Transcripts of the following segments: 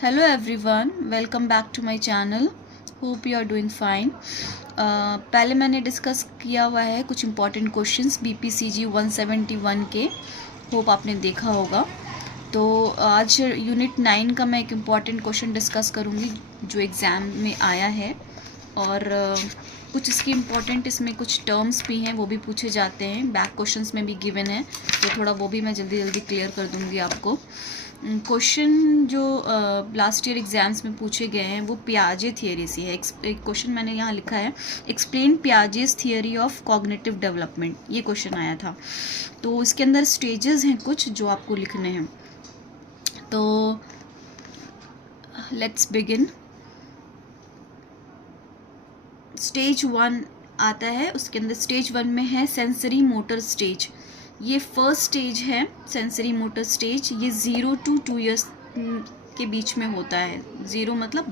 Hello everyone, welcome back to my channel. Hope you are doing fine. पहले मैंने discuss किया हुआ है कुछ इम्पॉर्टेंट क्वेश्चंस BPCG 171 के. होप आपने देखा होगा. तो आज यूनिट 9 का मैं एक इम्पॉर्टेंट क्वेश्चन डिस्कस करूँगी जो एग्ज़ाम में आया है. और कुछ इसकी इम्पॉर्टेंट इसमें कुछ टर्म्स भी हैं, वो भी पूछे जाते हैं, बैक क्वेश्चंस में भी गिवन है, तो थोड़ा वो भी मैं जल्दी जल्दी क्लियर कर दूँगी आपको. क्वेश्चन जो लास्ट ईयर एग्जाम्स में पूछे गए हैं वो पियाजे थियरी से है. एक क्वेश्चन मैंने यहाँ लिखा है, explain Piaget's theory of cognitive development. ये क्वेश्चन आया था. तो इसके अंदर स्टेजेस हैं कुछ जो आपको लिखने हैं. तो लेट्स बिगिन. स्टेज 1 आता है, उसके अंदर स्टेज 1 में है सेंसरी मोटर स्टेज. ये फर्स्ट स्टेज है सेंसरी मोटर स्टेज. ये 0 to 2 ईयर्स के बीच में होता है. 0 मतलब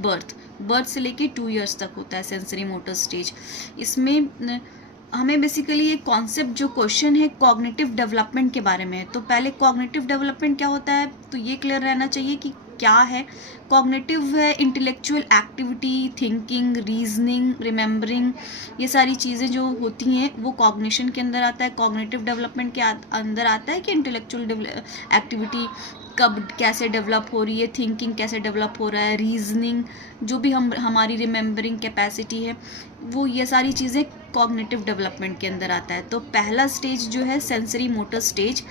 बर्थ से लेके 2 ईयर्स तक होता है सेंसरी मोटर स्टेज. इसमें हमें बेसिकली ये कॉन्सेप्ट जो क्वेश्चन है कॉग्निटिव डेवलपमेंट के बारे में है. तो पहले कॉग्निटिव डेवलपमेंट क्या होता है तो ये क्लियर रहना चाहिए कि क्या है. कॉग्निटिव है intellectual activity, thinking, reasoning, remembering, ये सारी चीज़ें जो होती हैं वो कॉग्निशन के अंदर आता है. कॉग्निटिव डेवलपमेंट के अंदर आता है कि इंटेलेक्चुअल एक्टिविटी कब कैसे डेवलप हो रही है, थिंकिंग कैसे डेवलप हो रहा है, रीजनिंग, जो भी हमारी रिमेंबरिंग कैपेसिटी है, वो ये सारी चीज़ें कॉग्निटिव डेवलपमेंट के अंदर आता है. तो पहला स्टेज जो है सेंसरी मोटर स्टेज,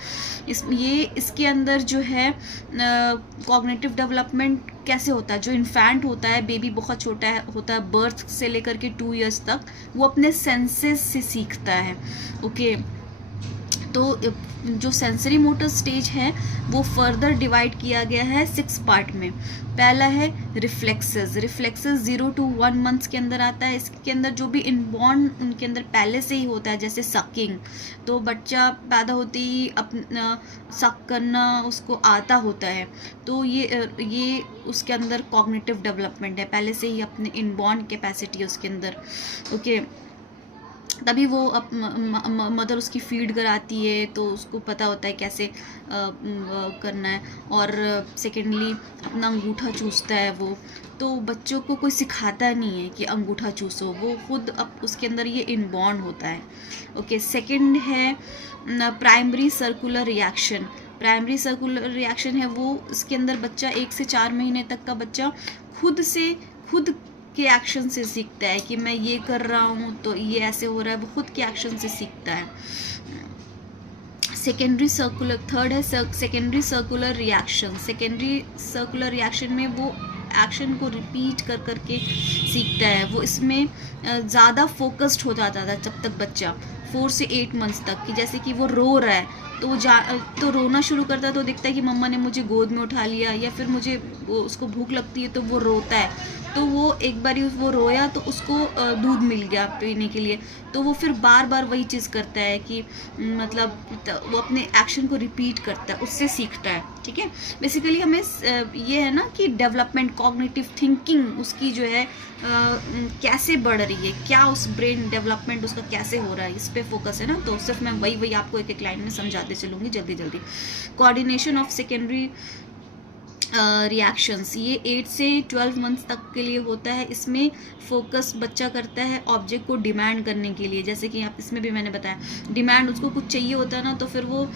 इसके अंदर जो है कॉग्निटिव डेवलपमेंट कैसे होता है. जो इन्फेंट होता है, बेबी बहुत छोटा होता है, बर्थ से लेकर के 2 ईयर्स तक वो अपने सेंसेस से सीखता है. ओके. तो जो सेंसरी मोटर स्टेज है वो फर्दर डिवाइड किया गया है 6 पार्ट में. पहला है रिफ्लेक्सेस. 0 to 1 मंथ्स के अंदर आता है. इसके अंदर जो भी इनबॉर्न उनके अंदर पहले से ही होता है, जैसे सकिंग, तो बच्चा पैदा होते ही अपना सक करना उसको आता होता है. तो ये उसके अंदर कॉग्निटिव डेवलपमेंट है, पहले से ही अपने इनबॉर्न कैपेसिटी है उसके अंदर. ओके. तभी वो मदर उसकी फीड कराती है तो उसको पता होता है कैसे करना है. और सेकेंडली अपना अंगूठा चूसता है वो. तो बच्चों को कोई सिखाता नहीं है कि अंगूठा चूसो, वो खुद अब उसके अंदर ये इनबॉर्न होता है. ओके. सेकंड है primary circular reaction. Primary circular reaction है वो इसके अंदर बच्चा 1 से 4 महीने तक का बच्चा खुद के एक्शन से सीखता है कि मैं ये कर रहा हूँ तो ये ऐसे हो रहा है. वो खुद के एक्शन से सीखता है. Secondary circular. थर्ड है secondary circular reaction. Secondary circular reaction में वो एक्शन को रिपीट कर करके सीखता है. वो इसमें ज़्यादा फोकस्ड हो जाता था जब तक बच्चा 4 से 8 मंथ्स तक, कि जैसे कि वो रो रहा है तो रोना शुरू करता है तो दिखता है कि मम्मा ने मुझे गोद में उठा लिया, या फिर उसको भूख लगती है तो वो रोता है. तो वो एक बारी वो रोया तो उसको दूध मिल गया पीने के लिए, तो वो फिर बार बार वही चीज़ करता है कि मतलब वो अपने एक्शन को रिपीट करता है, उससे सीखता है. ठीक है. बेसिकली हमें ये है ना कि डेवलपमेंट, कॉग्निटिव थिंकिंग उसकी जो है कैसे बढ़ रही है, क्या उस ब्रेन डेवलपमेंट उसका कैसे हो रहा है, इस पे फोकस है ना. तो सिर्फ मैं वही आपको एक लाइन में समझाते चलूँगी जल्दी. कोऑर्डिनेशन ऑफ सेकेंडरी रिएक्शंस, ये 8 से 12 मंथ्स तक के लिए होता है. इसमें फोकस बच्चा करता है ऑब्जेक्ट को डिमांड करने के लिए. जैसे कि आप इसमें भी मैंने बताया, डिमांड, उसको कुछ चाहिए होता है ना, तो फिर वो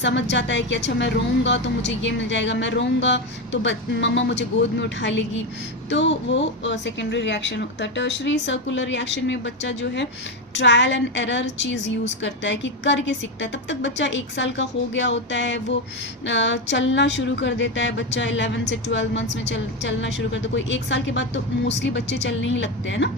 समझ जाता है कि अच्छा मैं रोऊंगा तो मुझे ये मिल जाएगा, मैं रोऊंगा तो मम्मा मुझे गोद में उठा लेगी. तो वो सेकेंडरी रिएक्शन होता है. टर्शरी सर्कुलर रिएक्शन में बच्चा जो है trial and error cheese use करता है, कि करके सीखता है. तब तक बच्चा 1 साल का हो गया होता है, वो चलना शुरू कर देता है. बच्चा 11 से 12 मंथ्स में चलना शुरू करता है. कोई 1 साल के बाद तो मोस्टली बच्चे चलने ही लगते हैं ना.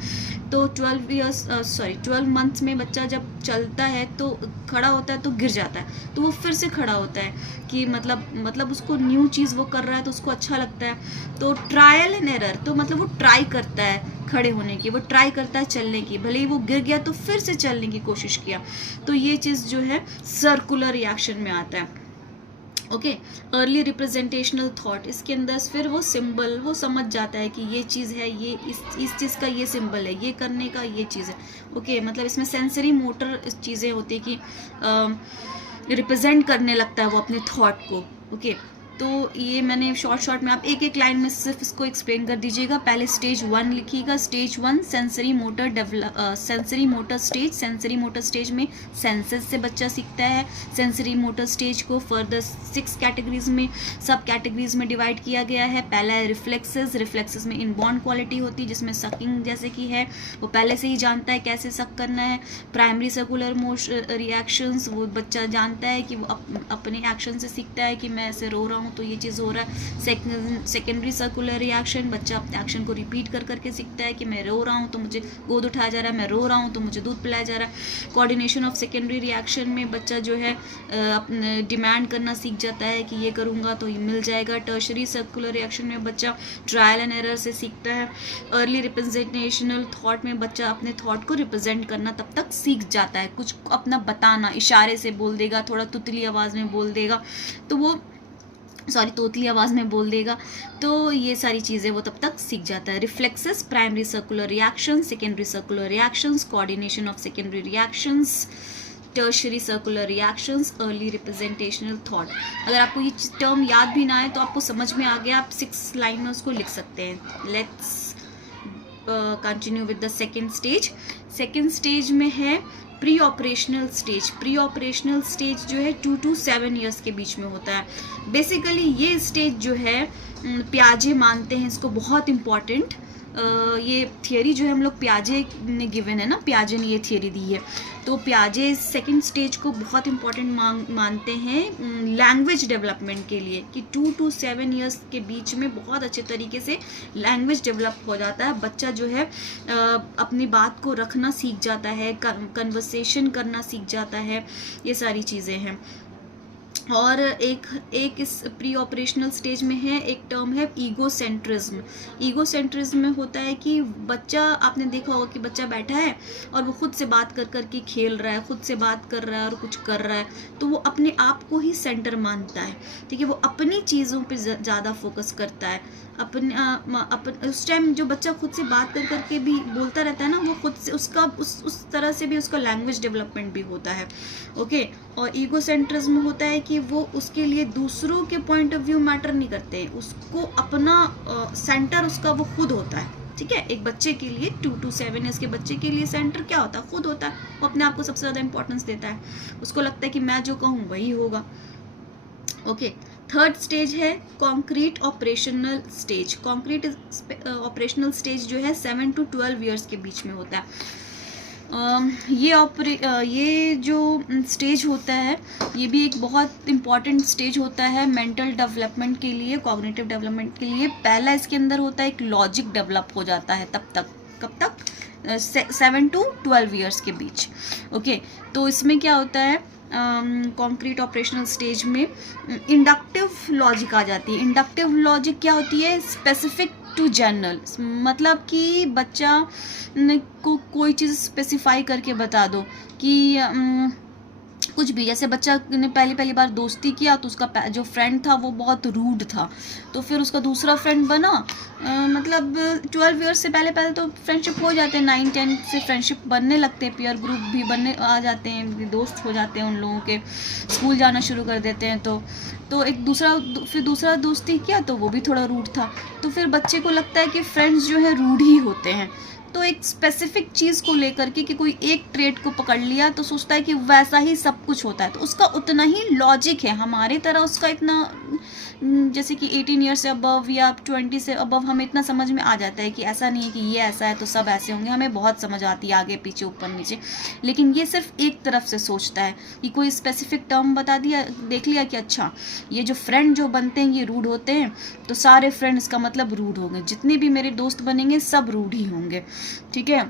तो 12 मंथ्स में बच्चा जब चलता है तो खड़ा होता है तो गिर जाता है, तो वो फिर से खड़ा होता है कि मतलब उसको न्यू चीज़ वो कर रहा है तो उसको अच्छा लगता है. तो ट्रायल एंड एरर, तो मतलब वो ट्राई करता है खड़े होने की, वो ट्राई करता है चलने की, भले ही वो गिर गया तो फिर से चलने की कोशिश किया. तो ये चीज़ जो है सर्कुलर रिएक्शन में आता है. ओके. अर्ली रिप्रेजेंटेशनल थॉट, इसके अंदर फिर वो सिंबल, वो समझ जाता है कि ये चीज़ है, ये इस चीज़ का ये सिंबल है, ये करने का ये चीज़ है. ओके. मतलब इसमें सेंसरी मोटर चीज़ें होती है कि रिप्रेजेंट करने लगता है वो अपने थॉट को. ओके. तो ये मैंने शॉर्ट में, आप एक एक लाइन में सिर्फ इसको एक्सप्लेन कर दीजिएगा। पहले स्टेज 1 लिखिएगा। Stage 1 sensory motor stage. Sensory motor stage में सेंसेस से बच्चा सीखता है। सेंसरी मोटर स्टेज को फर्दर 6 कैटेगरीज में, सब कैटेगरीज में डिवाइड किया गया है। पहला है रिफ्लेक्सेस में इनबॉर्न क्वालिटी होती है, जिसमें सकिंग जैसे कि है, वो पहले से ही जानता है कैसे सक करना है। प्राइमरी सर्कुलर रिएक्शंस, वो बच्चा जानता है कि वो अपने एक्शन से सीखता है कि मैं ऐसे रो रहा हूँ तो ये चीज़ हो रहा है। सेकेंडरी सर्कुलर रिएक्शन, बच्चा अपने एक्शन को रिपीट कर करके सीखता है कि मैं रो रहा हूँ तो मुझे गोद उठाया जा रहा है, मैं रो रहा हूँ तो मुझे दूध पिलाया जा रहा है। कोऑर्डिनेशन ऑफ सेकेंडरी रिएक्शन में बच्चा जो है अपने डिमांड करना सीख जाता है कि ये करूँगा तो ये मिल जाएगा। टर्शरी सर्कुलर रिएक्शन में बच्चा ट्रायल एंड एरर से सीखता है। अर्ली रिप्रेजेंटेशनल थॉट में बच्चा अपने थॉट को रिप्रेजेंट करना तब तक सीख जाता है, कुछ अपना बताना, इशारे से बोल देगा, थोड़ा तुतली आवाज़ में बोल देगा, तो वो तोतली आवाज़ में बोल देगा, तो ये सारी चीज़ें वो तब तक सीख जाता है। Reflexes, primary circular reaction, secondary circular reactions, coordination of secondary reactions, tertiary circular reactions, early representational thought. अगर आपको ये टर्म याद भी ना आए तो आपको समझ में आ गया, आप 6 लाइन में उसको लिख सकते हैं। Let's continue with the second stage. Second stage में है preoperational stage. Pre operational stage जो है 2 to 7 ईयर्स के बीच में होता है। बेसिकली ये स्टेज जो है पियाजे मानते हैं इसको बहुत इम्पॉर्टेंट। ये थियरी जो है हम लोग पियाजे ने गिवन है ना, पियाजे ने ये थियरी दी है, तो पियाजे सेकंड स्टेज को बहुत इम्पॉर्टेंट मानते हैं लैंग्वेज डेवलपमेंट के लिए, कि 2 to 7 ईयर्स के बीच में बहुत अच्छे तरीके से लैंग्वेज डेवलप हो जाता है। बच्चा जो है अपनी बात को रखना सीख जाता है, कन्वर्सेशन करना सीख जाता है, ये सारी चीज़ें हैं। और एक इस प्री ऑपरेशनल स्टेज में है, एक टर्म है ईगोसेंट्रिज्म। ईगोसेंट्रिज्म में होता है कि बच्चा, आपने देखा होगा कि बच्चा बैठा है और वो खुद से बात कर कर के खेल रहा है, खुद से बात कर रहा है और कुछ कर रहा है, तो वो अपने आप को ही सेंटर मानता है, ठीक है। वो अपनी चीज़ों पे ज़्यादा फोकस करता है। उस टाइम जो बच्चा खुद से बात कर कर के भी बोलता रहता है ना, वो खुद से उसका उस तरह से भी उसका लैंग्वेज डेवलपमेंट भी होता है, ओके। और ईगोसेंट्रिज्म होता है कि वो उसके लिए दूसरों के पॉइंट ऑफ व्यू मैटर नहीं करते, उसको अपना सेंटर उसका वो खुद होता है, ठीक है। एक बच्चे के लिए 2 to 7 ईयर्स के बच्चे के लिए सेंटर क्या होता है? खुद होता है। वो अपने आप को सबसे ज़्यादा इंपॉर्टेंस देता है, उसको लगता है कि मैं जो कहूँ वही होगा, ओके। थर्ड स्टेज है concrete operational stage. Concrete operational stage जो है 7 to 12 ईयर्स के बीच में होता है। ये जो स्टेज होता है ये भी एक बहुत इम्पॉर्टेंट स्टेज होता है मेंटल डेवलपमेंट के लिए, कॉग्निटिव डेवलपमेंट के लिए। पहला इसके अंदर होता है एक लॉजिक डेवलप हो जाता है, तब तक कब तक 7 to 12 ईयर्स के बीच, ओके। तो इसमें क्या होता है, कॉन्क्रीट ऑपरेशनल स्टेज में इंडक्टिव लॉजिक आ जाती है। इंडक्टिव लॉजिक क्या होती है? स्पेसिफिक टू जनरल, मतलब कि बच्चा को कोई चीज़ स्पेसिफाई करके बता दो कि कुछ भी, जैसे बच्चा ने पहली बार दोस्ती किया तो उसका जो फ्रेंड था वो बहुत रूड था, तो फिर उसका दूसरा फ्रेंड बना, मतलब 12 ईयर्स से पहले तो फ्रेंडशिप हो जाते हैं, 9-10 से फ्रेंडशिप बनने लगते हैं, पीयर ग्रुप भी बनने आ जाते हैं, दोस्त हो जाते हैं उन लोगों के, स्कूल जाना शुरू कर देते हैं। तो एक दूसरा दोस्ती किया तो वो भी थोड़ा रूड था, तो फिर बच्चे को लगता है कि फ्रेंड्स जो है रूड ही होते हैं। तो एक स्पेसिफिक चीज़ को लेकर के कि कोई एक ट्रेट को पकड़ लिया तो सोचता है कि वैसा ही सब कुछ होता है, तो उसका उतना ही लॉजिक है। हमारी तरह उसका इतना, जैसे कि 18 ईयर से अबव या 20 से अबव हमें इतना समझ में आ जाता है कि ऐसा नहीं है कि ये ऐसा है तो सब ऐसे होंगे, हमें बहुत समझ आती है आगे पीछे ऊपर नीचे। लेकिन ये सिर्फ एक तरफ से सोचता है कि कोई स्पेसिफिक टर्म बता दिया, देख लिया कि अच्छा ये जो फ्रेंड जो बनते हैं ये रूड होते हैं, तो सारे फ्रेंड्स का मतलब रूड होंगे, जितने भी मेरे दोस्त बनेंगे सब रूड ही होंगे, ठीक है।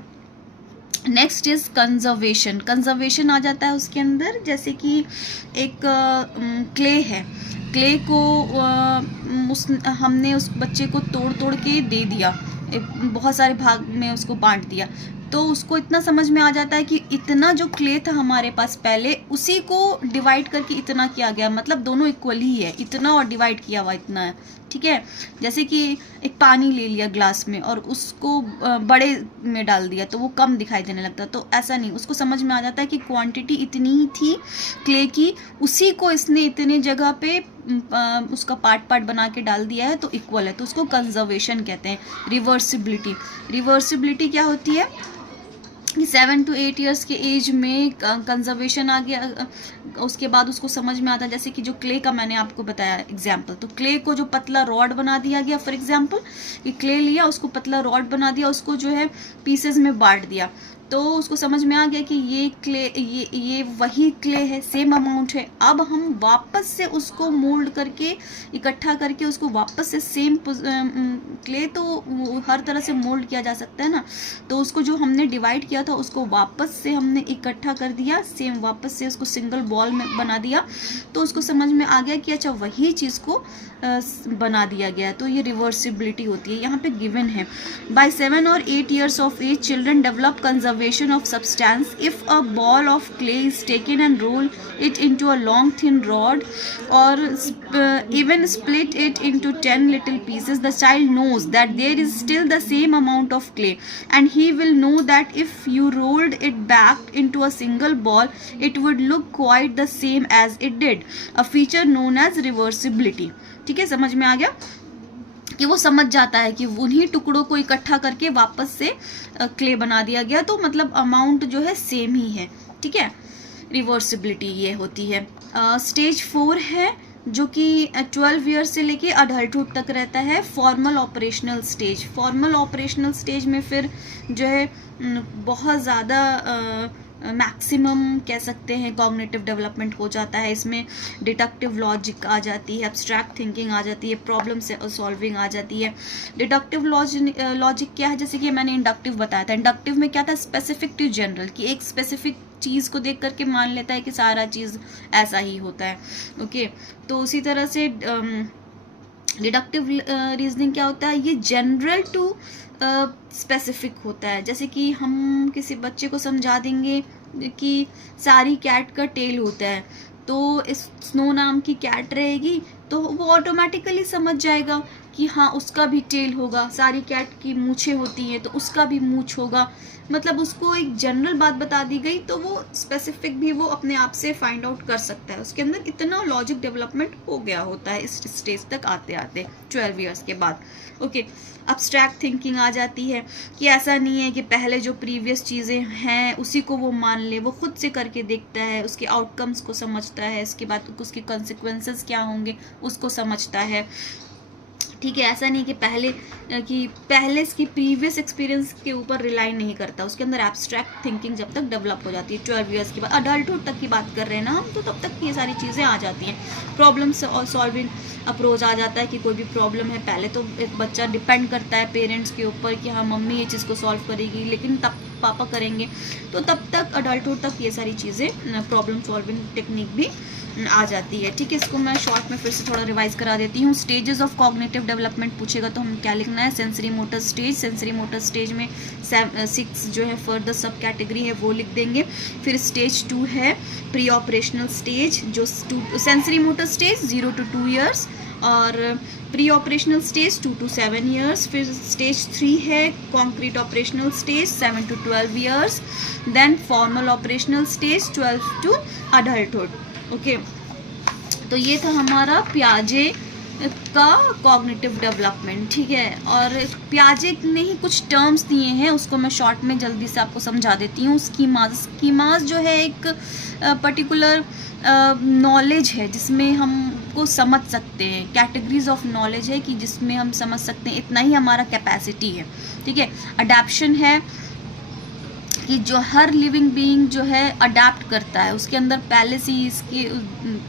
Next is conservation. कंजर्वेशन आ जाता है उसके अंदर, जैसे कि एक क्ले है, क्ले को हमने उस बच्चे को तोड़ के दे दिया, बहुत सारे भाग में उसको बांट दिया, तो उसको इतना समझ में आ जाता है कि इतना जो क्ले था हमारे पास पहले, उसी को डिवाइड करके इतना किया गया, मतलब दोनों इक्वल ही है, इतना और डिवाइड किया हुआ इतना है, ठीक है। जैसे कि एक पानी ले लिया ग्लास में और उसको बड़े में डाल दिया तो वो कम दिखाई देने लगता है, तो ऐसा नहीं, उसको समझ में आ जाता है कि क्वांटिटी इतनी ही थी क्ले की, उसी को इसने इतने जगह पे उसका पार्ट पार्ट बना के डाल दिया है तो इक्वल है, तो उसको कंजर्वेशन कहते हैं। रिवर्सिबिलिटी, रिवर्सिबिलिटी क्या होती है कि 7 to 8 ईयर्स के एज में कंजर्वेशन आ गया, उसके बाद उसको समझ में आता है। जैसे कि जो क्ले का मैंने आपको बताया एग्जाम्पल, तो क्ले को जो पतला रॉड बना दिया गया, फॉर एग्जाम्पल कि क्ले लिया, उसको पतला रॉड बना दिया, उसको जो है पीसेस में बांट दिया, तो उसको समझ में आ गया कि ये क्ले ये वही क्ले है, सेम अमाउंट है। अब हम वापस से उसको मोल्ड करके इकट्ठा करके उसको वापस से सेम क्ले तो हर तरह से मोल्ड किया जा सकता है ना, तो उसको जो हमने डिवाइड किया था उसको वापस से हमने इकट्ठा कर दिया, सेम वापस से उसको सिंगल बॉल में बना दिया, तो उसको समझ में आ गया कि अच्छा वही चीज़ को बना दिया गया, तो ये रिवर्सिबिलिटी होती है। यहाँ पे गिवन है bye 7 or 8 years of age children develop conservation of substance if a ball of clay is taken and roll it into a long thin rod or even split it into 10 little pieces, the child knows that there is still the same amount of clay and he will know that if you rolled it back into a single ball it would look quite the same as it did, a feature known as reversibility। ठीक है, समझ में आ गया कि वो समझ जाता है कि उन्हीं टुकड़ों को इकट्ठा करके वापस से क्ले बना दिया गया, तो मतलब अमाउंट जो है सेम ही है। ठीक है, रिवर्सिबिलिटी ये होती है। स्टेज 4 है जो कि 12 ईयर्स से लेके अडल्टहुड तक रहता है, formal operational stage. Formal operational stage में फिर जो है बहुत ज़्यादा मैक्सिमम कह सकते हैं कॉग्निटिव डेवलपमेंट हो जाता है। इसमें डिडक्टिव लॉजिक आ जाती है, एब्स्ट्रैक्ट थिंकिंग आ जाती है, प्रॉब्लम सॉल्विंग आ जाती है। डिडक्टिव लॉजिक क्या है, जैसे कि मैंने इंडक्टिव बताया था। इंडक्टिव में क्या था, स्पेसिफिक टू जनरल, कि एक स्पेसिफिक चीज़ को देख करके मान लेता है कि सारा चीज़ ऐसा ही होता है। ओके, तो उसी तरह से डिडक्टिव रीजनिंग क्या होता है, ये जनरल टू स्पेसिफिक होता है। जैसे कि हम किसी बच्चे को समझा देंगे कि सारी कैट का टेल होता है, तो इस स्नो नाम की कैट रहेगी तो वो ऑटोमेटिकली समझ जाएगा कि हाँ उसका भी टेल होगा, सारी कैट की मूछें होती हैं तो उसका भी मूछ होगा। मतलब उसको एक जनरल बात बता दी गई तो वो स्पेसिफिक भी वो अपने आप से फाइंड आउट कर सकता है। उसके अंदर इतना लॉजिक डेवलपमेंट हो गया होता है इस स्टेज तक आते आते 12 ईयर्स के बाद। ओके, अब्स्ट्रैक्ट थिंकिंग आ जाती है कि ऐसा नहीं है कि पहले जो प्रीवियस चीज़ें हैं उसी को वो मान ले, वो खुद से करके देखता है, उसके आउटकम्स को समझता है, इसके बाद उसके कॉन्सिक्वेंसेस क्या होंगे उसको समझता है। ठीक है, ऐसा नहीं कि पहले इसकी प्रीवियस एक्सपीरियंस के ऊपर रिलाई नहीं करता। उसके अंदर एब्स्ट्रैक्ट थिंकिंग जब तक डेवलप हो जाती है 12 ईयर्स के बाद, अडल्टहुड तक की बात कर रहे हैं ना हम, तो तब तक ये सारी चीज़ें आ जाती हैं। प्रॉब्लम सॉल्विंग अप्रोच आ जाता है कि कोई भी प्रॉब्लम है, पहले तो एक बच्चा डिपेंड करता है पेरेंट्स के ऊपर कि हाँ मम्मी ये चीज़ को सॉल्व करेगी, लेकिन तब पापा करेंगे, तो तब तक अडल्टहुड तक ये सारी चीज़ें प्रॉब्लम सॉल्विंग टेक्निक भी आ जाती है। ठीक है, इसको मैं शॉर्ट में फिर से थोड़ा रिवाइज करा देती हूँ। स्टेजेस ऑफ कॉग्निटिव डेवलपमेंट पूछेगा तो हम क्या लिखना है, sensory motor stage. Sensory motor stage में 6 जो है फर्दर सब कैटेगरी है वो लिख देंगे। फिर स्टेज 2 है प्री ऑपरेशनल स्टेज, जो sensory motor stage 0 to 2 years और preoperational stage 2 to 7 years. फिर स्टेज 3 है concrete operational stage 7 to 12 years. Then formal operational stage 12 to adulthood. Okay, तो ये था हमारा पियाजे का कॉग्निटिव डेवलपमेंट। ठीक है, और पियाजे ने ही कुछ टर्म्स दिए हैं, उसको मैं शॉर्ट में जल्दी से आपको समझा देती हूँ। स्कीमास जो है एक पर्टिकुलर नॉलेज है जिसमें हमको समझ सकते हैं, कैटेगरीज ऑफ नॉलेज है कि जिसमें हम समझ सकते हैं, इतना ही हमारा कैपेसिटी है। ठीक है, अडैप्शन है कि जो हर लिविंग बीइंग जो है अडैप्ट करता है, उसके अंदर पहले से ही इसकी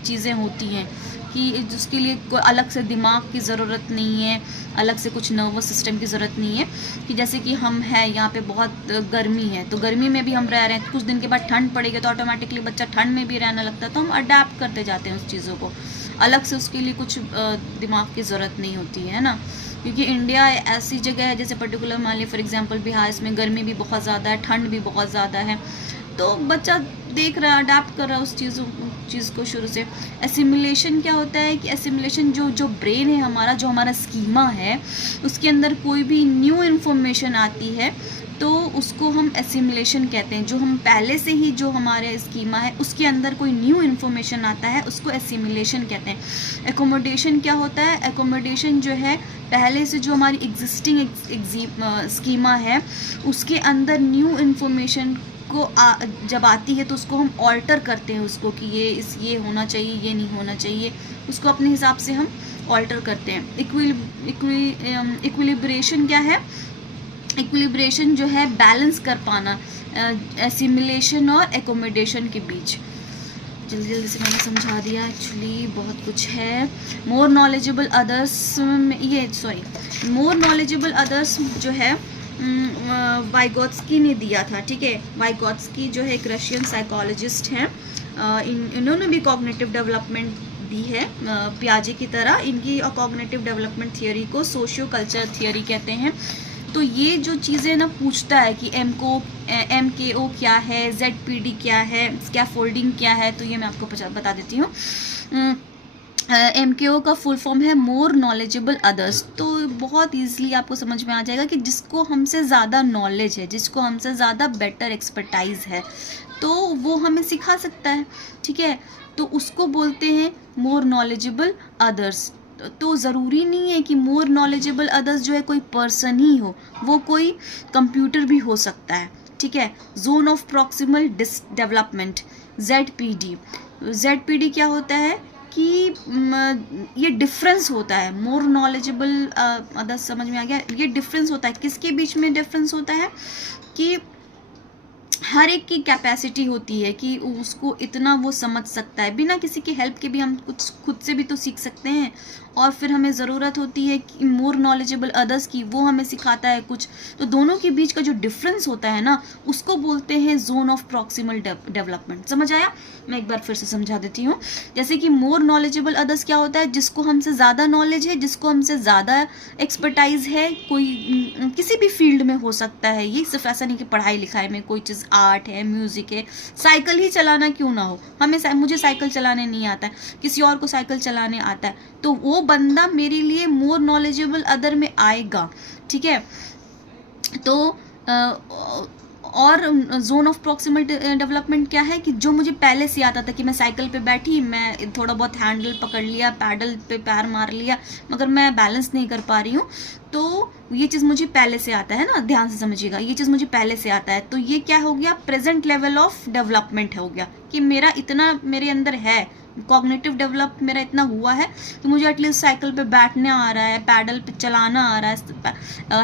चीज़ें होती हैं कि जिसके लिए कोई अलग से दिमाग की ज़रूरत नहीं है, अलग से कुछ नर्वस सिस्टम की ज़रूरत नहीं है। कि जैसे कि हम हैं यहाँ पे बहुत गर्मी है तो गर्मी में भी हम रह रहे हैं, कुछ दिन के बाद ठंड पड़ेगी तो ऑटोमेटिकली बच्चा ठंड में भी रहने लगता है, तो हम अडैप्ट करते जाते हैं उस चीज़ों को, अलग से उसके लिए कुछ दिमाग की ज़रूरत नहीं होती है ना। क्योंकि इंडिया ऐसी जगह है, जैसे पर्टिकुलर मान लिया फॉर एग्जांपल बिहार, इसमें गर्मी भी बहुत ज़्यादा है, ठंड भी बहुत ज़्यादा है, तो बच्चा देख रहा है, अडाप्ट कर रहा है उस चीज़ को शुरू से। एसिमुलेशन क्या होता है कि एसिमुलेशन जो ब्रेन है हमारा, जो हमारा स्कीमा है, उसके अंदर कोई भी न्यू इन्फॉर्मेशन आती है तो उसको हम एसिमुलेशन कहते हैं। जो हम पहले से ही जो हमारे स्कीमा है उसके अंदर कोई न्यू इन्फॉर्मेशन आता है उसको एसिमुलेशन कहते हैं। एकोमोडेशन क्या होता है? एकोमोडेशन जो है पहले से जो हमारी एग्जिस्टिंग स्कीमा है उसके अंदर न्यू इन्फॉर्मेशन को जब आती है तो उसको हम ऑल्टर करते हैं उसको कि ये होना चाहिए, ये नहीं होना चाहिए, उसको अपने हिसाब से हम ऑल्टर करते हैं। इक्विलिब्रेशन क्या है? इक्विलिब्रेशन जो है बैलेंस कर पाना एसिमुलेशन और एकोमोडेशन के बीच। जल्दी से मैंने समझा दिया, एक्चुअली बहुत कुछ है। More knowledgeable others, more knowledgeable others जो है वाइगोत्स्की ने दिया था, ठीक है। वाइगोत्स्की जो है एक रशियन साइकोलॉजिस्ट हैं, इन्होंने भी कॉग्निटिव डेवलपमेंट दी है पियाजे की तरह। इनकी कॉग्निटिव डेवलपमेंट थियोरी को सोशियो कल्चर थियोरी कहते हैं। तो ये जो चीज़ें ना पूछता है कि MKO क्या है, ZPD क्या है, स्कैफोल्डिंग क्या है, तो ये मैं आपको बता देती हूँ। MKO का फुल फॉर्म है मोर नॉलेजेबल अदर्स। तो बहुत ईजिली आपको समझ में आ जाएगा कि जिसको हमसे ज़्यादा नॉलेज है, जिसको हमसे ज़्यादा बेटर एक्सपर्टाइज है, तो वो हमें सिखा सकता है, ठीक है। तो उसको बोलते हैं मोर नॉलेजेबल अदर्स। तो ज़रूरी नहीं है कि मोर नॉलेजेबल अदर्स जो है कोई पर्सन ही हो, वो कोई कंप्यूटर भी हो सकता है, ठीक है। Zone of proximal development ZPD क्या होता है कि ये डिफरेंस होता है। मोर नॉलेजेबल अदर्स समझ में आ गया? ये डिफरेंस होता है, किसके बीच में डिफरेंस होता है कि हर एक की कैपेसिटी होती है कि उसको इतना वो समझ सकता है, बिना किसी की हेल्प के भी हम कुछ खुद से भी तो सीख सकते हैं। और फिर हमें ज़रूरत होती है कि मोर नॉलेजेबल अदर्स की, वो हमें सिखाता है कुछ। तो दोनों के बीच का जो डिफरेंस होता है ना, उसको बोलते हैं जोन ऑफ प्रॉक्सिमल डेवलपमेंट। समझ आया? मैं एक बार फिर से समझा देती हूँ। जैसे कि मोर नॉलेजेबल अदर्स क्या होता है? जिसको हमसे ज़्यादा नॉलेज है, जिसको हमसे ज़्यादा एक्सपर्टाइज है, कोई किसी भी फील्ड में हो सकता है। ये सिर्फ ऐसा नहीं कि पढ़ाई लिखाई में, कोई चीज़ आर्ट है, म्यूज़िक है, साइकिल ही चलाना क्यों ना हो। मुझे साइकिल चलाने नहीं आता है, किसी और को साइकिल चलाने आता है, तो वो बंदा मेरे लिए मोर नॉलेजेबल अदर में आएगा, ठीक है। तो और जोन ऑफ प्रॉक्सिमल डेवलपमेंट क्या है कि जो मुझे पहले से आता था कि मैं साइकिल पे बैठी, मैं थोड़ा बहुत हैंडल पकड़ लिया, पैडल पे पैर मार लिया, मगर मैं बैलेंस नहीं कर पा रही हूँ, तो ये चीज़ मुझे पहले से आता है ना, ध्यान से समझिएगा, ये चीज़ मुझे पहले से आता है। तो ये क्या हो गया? प्रेजेंट लेवल ऑफ डेवलपमेंट हो गया कि मेरा इतना मेरे अंदर है, कॉग्निटिव डेवलप मेरा इतना हुआ है कि मुझे एटलीस्ट साइकिल पे बैठना आ रहा है, पैडल पे चलाना आ रहा है,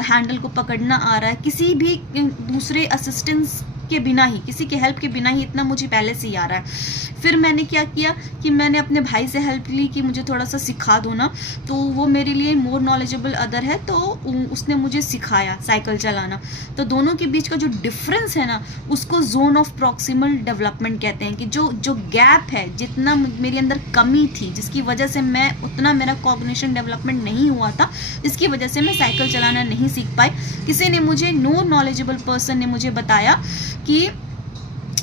हैंडल को पकड़ना आ रहा है, किसी भी दूसरे असिस्टेंस के बिना ही, किसी के हेल्प के बिना ही इतना मुझे पहले से ही आ रहा है। फिर मैंने क्या किया कि मैंने अपने भाई से हेल्प ली कि मुझे थोड़ा सा सिखा दो ना, तो वो मेरे लिए मोर नॉलेजेबल अदर है, तो उसने मुझे सिखाया साइकिल चलाना। तो दोनों के बीच का जो डिफरेंस है ना, उसको जोन ऑफ प्रॉक्सिमल डेवलपमेंट कहते हैं। कि जो गैप है, जितना मेरे अंदर कमी थी, जिसकी वजह से मैं उतना मेरा कॉग्निशन डेवलपमेंट नहीं हुआ था, जिसकी वजह से मैं साइकिल चलाना नहीं सीख पाई, किसी ने मुझे, नो नॉलेजेबल पर्सन ने मुझे बताया कि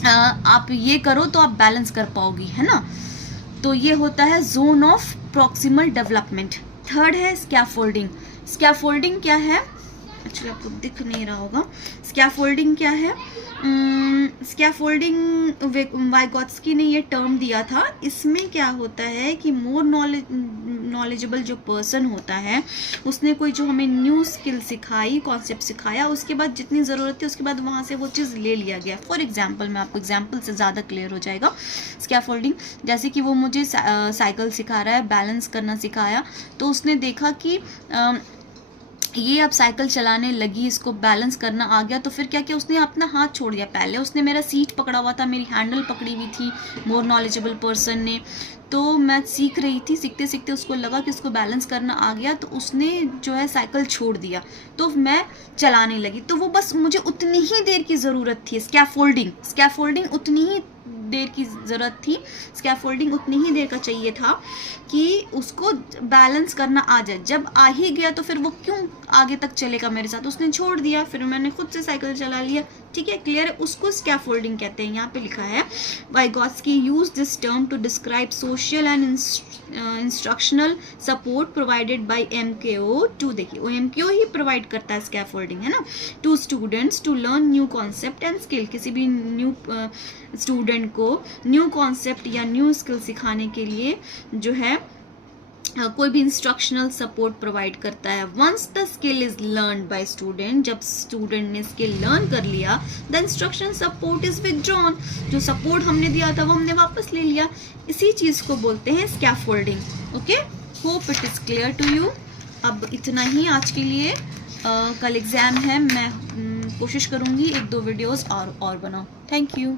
आप ये करो तो आप बैलेंस कर पाओगी, है ना। तो ये होता है zone of proximal development. Third है स्कैफोल्डिंग। स्कैफोल्डिंग क्या है? एक्चुअली आपको दिख नहीं रहा होगा। स्कैफोल्डिंग क्या है? स्कैफोल्डिंग वाइगोत्स्की ने ये टर्म दिया था। इसमें क्या होता है कि मोर नॉलेजेबल जो पर्सन होता है, उसने कोई जो हमें न्यू स्किल सिखाई, कॉन्सेप्ट सिखाया, उसके बाद जितनी ज़रूरत थी उसके बाद वहाँ से वो चीज़ ले लिया गया। फॉर एग्जांपल, मैं आपको एग्जांपल से ज़्यादा क्लियर हो जाएगा। स्कैफोल्डिंग जैसे कि वो मुझे साइकिल सिखा रहा है, बैलेंस करना सिखाया, तो उसने देखा कि ये अब साइकिल चलाने लगी, इसको बैलेंस करना आ गया, तो फिर क्या किया उसने? अपना हाथ छोड़ दिया। पहले उसने मेरा सीट पकड़ा हुआ था, मेरी हैंडल पकड़ी हुई थी मोर नॉलेजेबल पर्सन ने। तो मैं सीख रही थी, सीखते सीखते उसको लगा कि उसको बैलेंस करना आ गया, तो उसने जो है साइकिल छोड़ दिया, तो मैं चलाने लगी। तो वो बस मुझे उतनी ही देर की ज़रूरत थी। स्कैफोल्डिंग उतनी ही देर की ज़रूरत थी, स्कैफोल्डिंग उतनी ही देर का चाहिए था कि उसको बैलेंस करना आ जाए। जब आ ही गया तो फिर वो क्यों आगे तक चलेगा मेरे साथ? उसने छोड़ दिया, फिर मैंने खुद से साइकिल चला लिया, ठीक है, क्लियर है, उसको स्कैफोल्डिंग कहते हैं। यहाँ पे लिखा है Vygotsky use this term to describe social and instructional support provided by MKO to, देखिए वो MKO ही प्रोवाइड करता है स्कैफोल्डिंग, है ना, to students to learn new concept and skill. किसी भी न्यू स्टूडेंट को न्यू कॉन्सेप्ट या न्यू स्किल सिखाने के लिए जो है कोई भी इंस्ट्रक्शनल सपोर्ट प्रोवाइड करता है। Once the skill is learn by student, जब स्टूडेंट ने स्किल लर्न कर लिया, the instruction support is withdrawn, जो सपोर्ट हमने दिया था वो हमने वापस ले लिया। इसी चीज को बोलते हैं scaffolding. Okay, hope it is clear to you. अब इतना ही आज के लिए, कल एग्जाम है, मैं कोशिश करूंगी 1-2 वीडियोस और बनाऊं। Thank you.